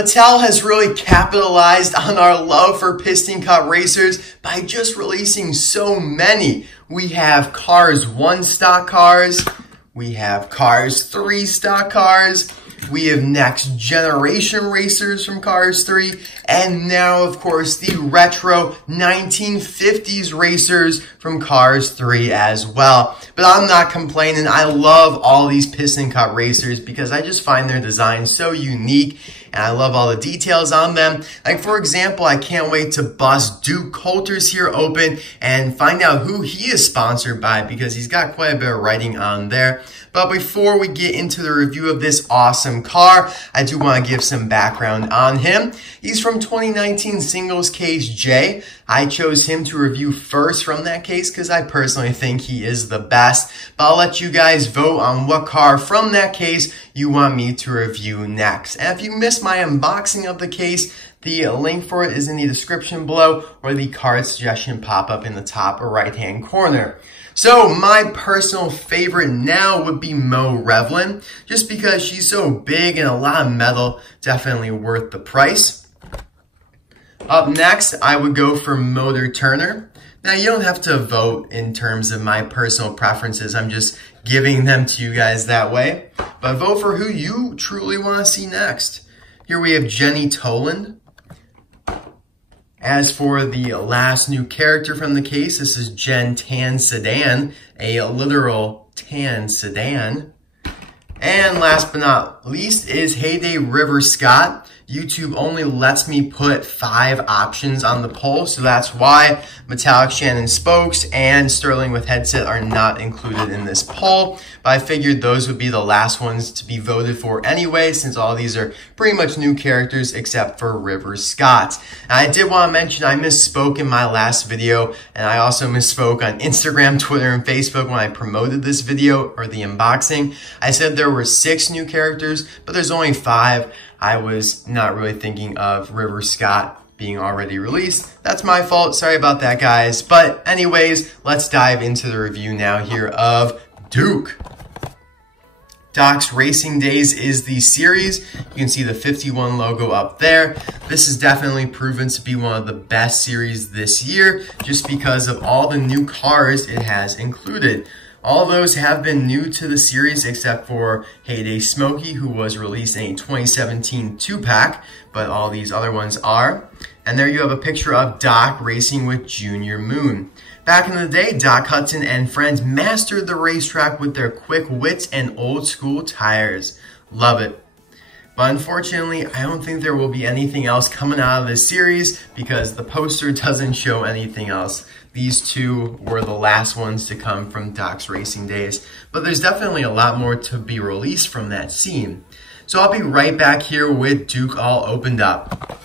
Mattel has really capitalized on our love for Piston Cup racers by just releasing so many. We have Cars 1 stock cars, we have Cars 3 stock cars, we have next generation racers from Cars 3, and now, of course, the retro 1950s racers from Cars 3 as well. But I'm not complaining. I love all these Piston Cup racers because I just find their design so unique, and I love all the details on them. Like, for example, I can't wait to bust Duke Coulters here open and find out who he is sponsored by because he's got quite a bit of writing on there. But before we get into the review of this awesome car, I do want to give some background on him. He's from 2019 Singles Case J. I chose him to review first from that case because I personally think he is the best. But I'll let you guys vote on what car from that case you want me to review next. And if you missed my unboxing of the case, the link for it is in the description below or the card suggestion pop-up in the top right-hand corner. So my personal favorite now would be Mo Revlin, just because she's so big and a lot of metal, definitely worth the price. Up next, I would go for Motor Turner. Now, you don't have to vote in terms of my personal preferences. I'm just giving them to you guys that way. But vote for who you truly want to see next. Here we have Jenny Toland. As for the last new character from the case, this is Jen Tan Sedan, a literal tan sedan. And last but not least is Heyday River Scott. YouTube only lets me put 5 options on the poll, so that's why Metallic Shannon Spokes and Sterling with Headset are not included in this poll. But I figured those would be the last ones to be voted for anyway, since all these are pretty much new characters except for River Scott. And I did want to mention I misspoke in my last video, and I also misspoke on Instagram, Twitter, and Facebook when I promoted this video or the unboxing. I said there were 6 new characters, but there's only 5. I was not really thinking of River Scott being already released. That's my fault. Sorry about that, guys. But anyways, let's dive into the review now here of Duke. Doc's Racing Days is the series. You can see the 51 logo up there. This is definitely proven to be one of the best series this year just because of all the new cars it has included. All those have been new to the series except for Heyday Smokey, who was released in a 2017 2-pack, but all these other ones are. And there you have a picture of Doc racing with Junior Moon. Back in the day, Doc Hudson and friends mastered the racetrack with their quick wits and old school tires. Love it. But unfortunately, I don't think there will be anything else coming out of this series because the poster doesn't show anything else. These 2 were the last ones to come from Doc's Racing Days, but there's definitely a lot more to be released from that scene. So I'll be right back here with Duke all opened up.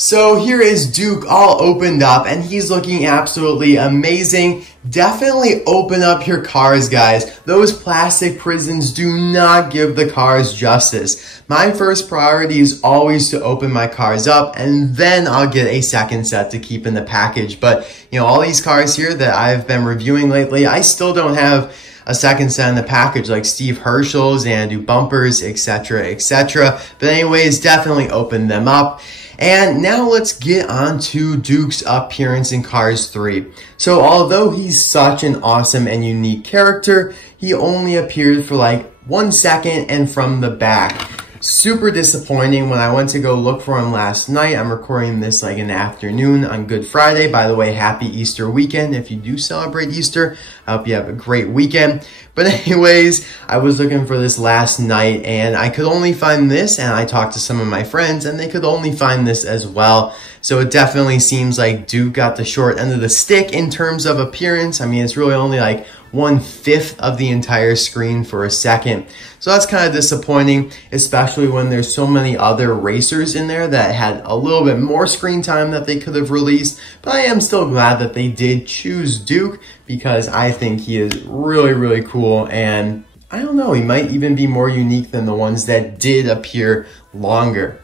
So here is Duke all opened up and he's looking absolutely amazing. Definitely open up your cars, guys. Those plastic prisons do not give the cars justice. My first priority is always to open my cars up and then I'll get a second set to keep in the package. But you know, all these cars here that I've been reviewing lately, I still don't have a second set in the package like Steve Herschel's and do bumpers, etc., etc. But anyways, definitely open them up. And now let's get on to Duke's appearance in Cars 3. So although he's such an awesome and unique character, he only appeared for like 1 second and from the back. Super disappointing. When I went to go look for him last night, I'm recording this like in the afternoon on Good Friday. By the way, happy Easter weekend. If you do celebrate Easter, I hope you have a great weekend. But anyways, I was looking for this last night and I could only find this, and I talked to some of my friends and they could only find this as well. So it definitely seems like Duke got the short end of the stick in terms of appearance. I mean, it's really only like 1/5 of the entire screen for a second. So that's kind of disappointing, especially when there's so many other racers in there that had a little bit more screen time that they could have released. But I am still glad that they did choose Duke because I think he is really, really cool. And I don't know, he might even be more unique than the ones that did appear longer.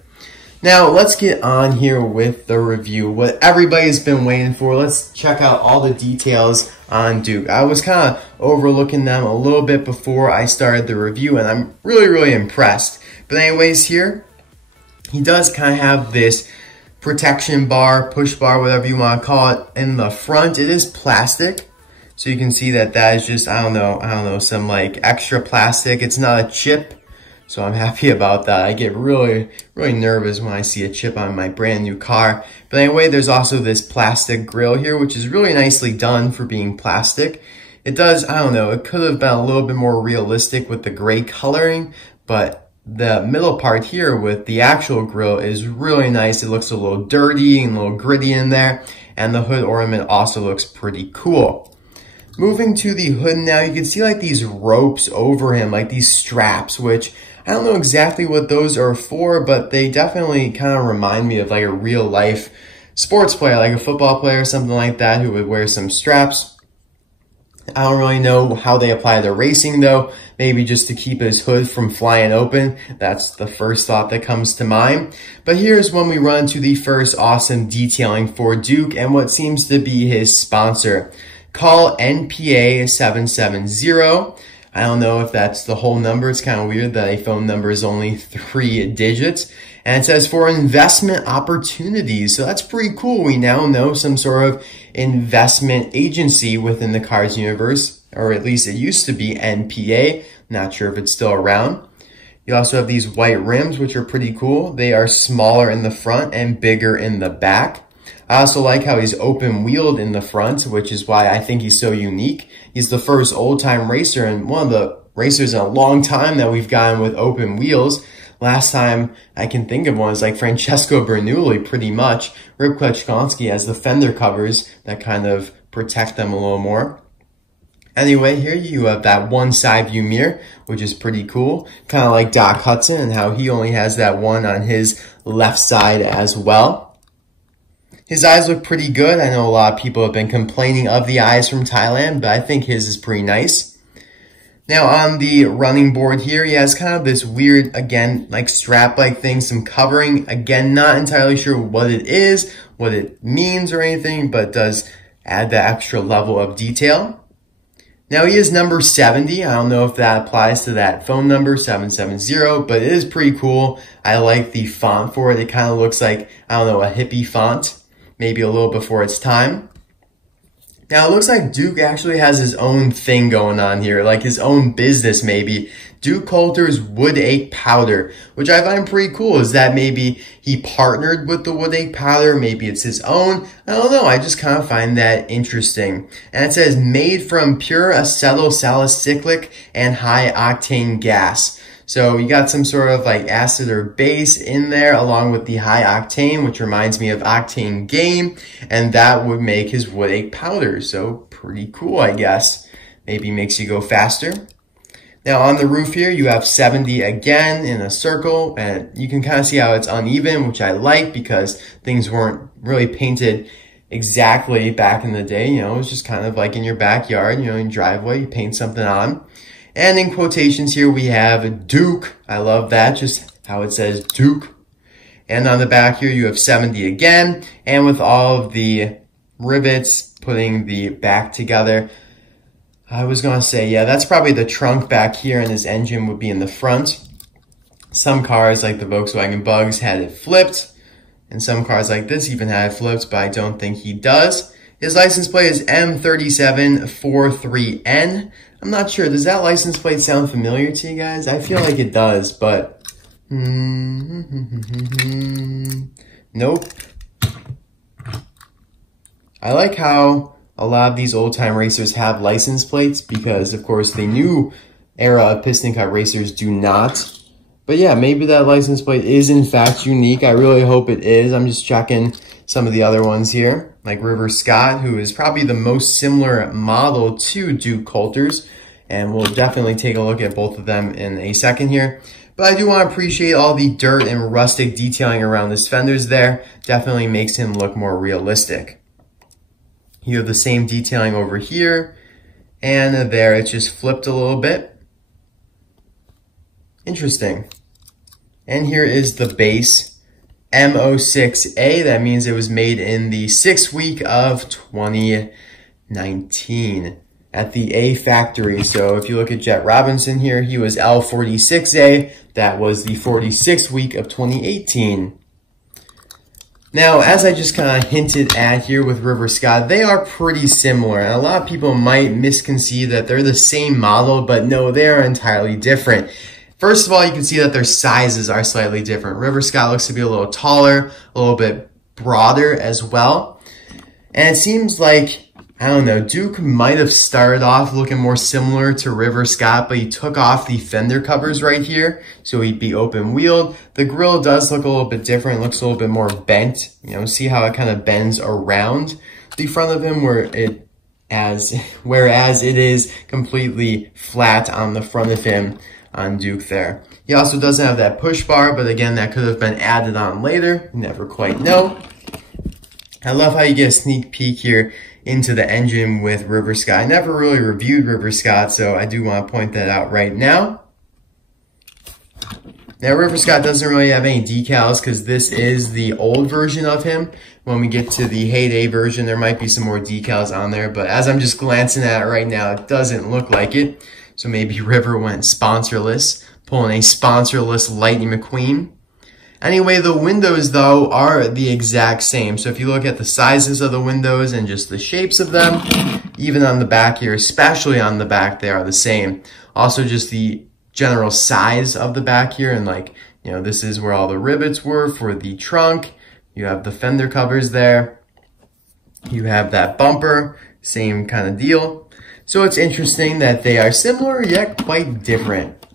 Now, let's get on here with the review. What everybody's been waiting for, let's check out all the details on Duke. I was kind of overlooking them a little bit before I started the review, and I'm really impressed. But anyways, here, he does kind of have this protection bar, push bar, whatever you want to call it, in the front. It is plastic, so you can see that that is just, I don't know, some like extra plastic. It's not a chip. So I'm happy about that. I get really nervous when I see a chip on my brand new car. But anyway, there's also this plastic grill here, which is really nicely done for being plastic. It does, I don't know, it could have been a little bit more realistic with the gray coloring, but the middle part here with the actual grill is really nice. It looks a little dirty and a little gritty in there, and the hood ornament also looks pretty cool. Moving to the hood now, you can see like these ropes over him, like these straps, which I don't know exactly what those are for, but they definitely kind of remind me of like a real life sports player, like a football player or something like that, who would wear some straps. I don't really know how they apply to racing though. Maybe just to keep his hood from flying open. That's the first thought that comes to mind. But here's when we run into the first awesome detailing for Duke and what seems to be his sponsor. Call NPA 770. I don't know if that's the whole number. It's kind of weird that a phone number is only 3 digits. And it says for investment opportunities. So that's pretty cool. We now know some sort of investment agency within the Cars universe, or at least it used to be NPA. Not sure if it's still around. You also have these white rims, which are pretty cool. They are smaller in the front and bigger in the back. I also like how he's open-wheeled in the front, which is why I think he's so unique. He's the first old-time racer and one of the racers in a long time that we've gotten with open wheels. Last time I can think of one is like Francesco Bernoulli, pretty much. Rip Kleczkonski has the fender covers that kind of protect them a little more. Anyway, here you have that one side view mirror, which is pretty cool. Kind of like Doc Hudson and how he only has that one on his left side as well. His eyes look pretty good. I know a lot of people have been complaining of the eyes from Thailand, but I think his is pretty nice. Now on the running board here, he has kind of this weird, again, like strap-like thing, some covering. Again, not entirely sure what it is, what it means or anything, but does add that extra level of detail. Now he is number 70. I don't know if that applies to that phone number, 770, but it is pretty cool. I like the font for it. It kind of looks like, I don't know, a hippie font. Maybe a little before its time. Now, it looks like Duke actually has his own thing going on here, like his own business maybe. Duke Coulters Wood Ache Powder, which I find pretty cool. Is that maybe he partnered with the Wood Ache Powder? Maybe it's his own? I don't know. I just kind of find that interesting. And it says, made from pure acetylsalicylic and high-octane gas. So you got some sort of like acid or base in there along with the high octane, which reminds me of Octane Game, and that would make his wood ache powder. So pretty cool, I guess. Maybe makes you go faster. Now on the roof here, you have 70 again in a circle, and you can kind of see how it's uneven, which I like because things weren't really painted exactly back in the day. You know, it was just kind of like in your backyard, you know, in your driveway, you paint something on. And in quotations here, we have Duke. I love that, just how it says Duke. And on the back here, you have 70 again. And with all of the rivets putting the back together, I was going to say, yeah, that's probably the trunk back here, and his engine would be in the front. Some cars, like the Volkswagen Bugs, had it flipped. And some cars like this even had it flipped, but I don't think he does. His license plate is M3743N. I'm not sure. Does that license plate sound familiar to you guys? I feel like it does, but nope. I like how a lot of these old-time racers have license plates because, of course, the new era of Piston Cup racers do not. But yeah, maybe that license plate is in fact unique. I really hope it is. I'm just checking some of the other ones here, like River Scott, who is probably the most similar model to Duke Coulters. And we'll definitely take a look at both of them in a second here. But I do want to appreciate all the dirt and rustic detailing around his fenders there. Definitely makes him look more realistic. You have the same detailing over here. And there, it's just flipped a little bit. Interesting. And here is the base. M06A. That means it was made in the 6th week of 2019 at the A factory. So if you look at Jet Robinson here, he was L46A. That was the 46th week of 2018. Now, as I just kind of hinted at here with River Scott, they are pretty similar. And a lot of people might misconceive that they're the same model, but no, they are entirely different. First of all, you can see that their sizes are slightly different. River Scott looks to be a little taller, a little bit broader as well. And it seems like, I don't know, Duke might have started off looking more similar to River Scott, but he took off the fender covers right here, so he'd be open wheeled. The grille does look a little bit different, looks a little bit more bent. You know, see how it kind of bends around the front of him whereas it is completely flat on the front of him on Duke there. He also doesn't have that push bar, but again, that could have been added on later. You never quite know. I love how you get a sneak peek here into the engine with River Scott. I never really reviewed River Scott, so I do want to point that out right now. Now, River Scott doesn't really have any decals because this is the old version of him. When we get to the Heyday version, there might be some more decals on there, but as I'm just glancing at it right now, it doesn't look like it. So maybe River went sponsorless, pulling a sponsorless Lightning McQueen. Anyway, the windows, though, are the exact same. So if you look at the sizes of the windows and just the shapes of them, even on the back here, especially on the back, they are the same. Also, just the general size of the back here, and like, you know, this is where all the rivets were for the trunk. You have the fender covers there. You have that bumper, same kind of deal. So it's interesting that they are similar, yet quite different.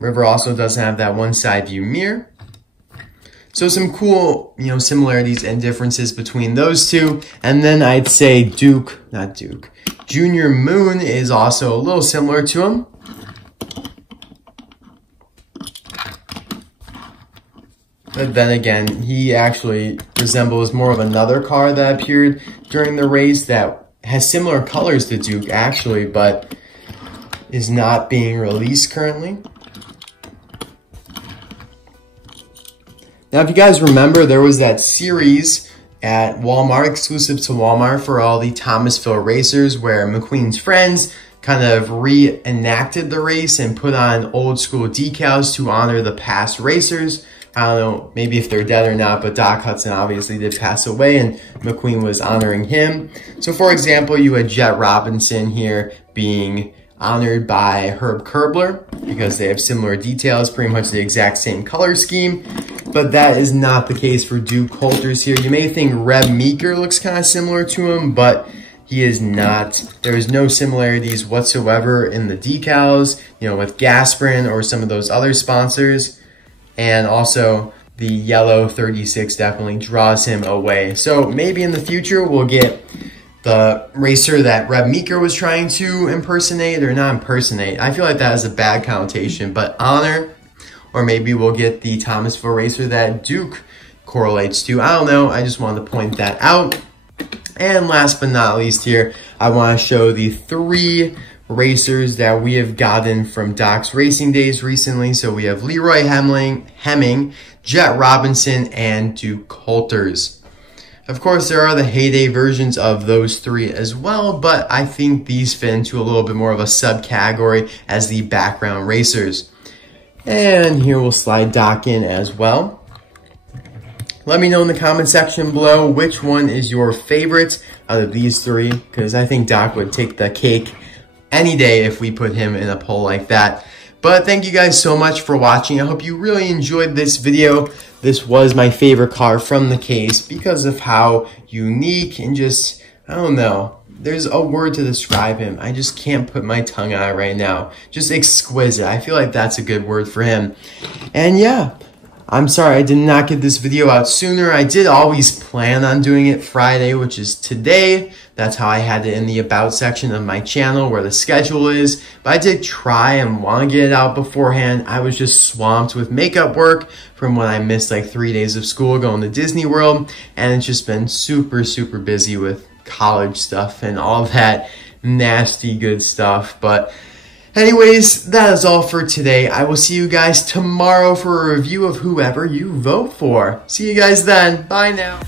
River also doesn't have that one side view mirror. So some cool, you know, similarities and differences between those two. And then I'd say Junior Moon is also a little similar to him. But then again, he actually resembles more of another car that appeared during the race that has similar colors to Duke actually, but is not being released currently. Now, if you guys remember, there was that series at Walmart, exclusive to Walmart, for all the Thomasville racers, where McQueen's friends kind of reenacted the race and put on old school decals to honor the past racers. I don't know, maybe if they're dead or not, but Doc Hudson obviously did pass away, and McQueen was honoring him. So, for example, you had Jet Robinson here being honored by Herb Kerbler because they have similar details, pretty much the exact same color scheme. But that is not the case for Duke Coulters here. You may think Reb Meeker looks kind of similar to him, but he is not. There is no similarities whatsoever in the decals, you know, with Gasprin or some of those other sponsors. And also, the yellow 36 definitely draws him away. So maybe in the future we'll get the racer that Reb Meeker was trying to impersonate, or not impersonate. I feel like that has a bad connotation, but honor. Or maybe we'll get the Thomasville racer that Duke correlates to. I don't know. I just wanted to point that out. And last but not least here, I want to show the 3 racers that we have gotten from Doc's Racing Days recently. So we have Leroy Hemming, Jet Robinson, and Duke Coulters. Of course, there are the Heyday versions of those 3 as well, but I think these fit into a little bit more of a subcategory as the background racers. And here we'll slide Doc in as well. Let me know in the comment section below which one is your favorite out of these 3, because I think Doc would take the cake any day if we put him in a poll like that. But thank you guys so much for watching. I hope you really enjoyed this video. This was my favorite car from the case because of how unique and just, I don't know, there's a word to describe him. I just can't put my tongue on it right now. Just exquisite. I feel like that's a good word for him. And yeah, I'm sorry I did not get this video out sooner. I did always plan on doing it Friday, which is today. That's how I had it in the About section of my channel where the schedule is. But I did try and want to get it out beforehand. I was just swamped with makeup work from when I missed like 3 days of school going to Disney World. And it's just been super, super busy with college stuff and all that nasty good stuff. But Anyways, that is all for today. I will see you guys tomorrow for a review of whoever you vote for. See you guys then. Bye now.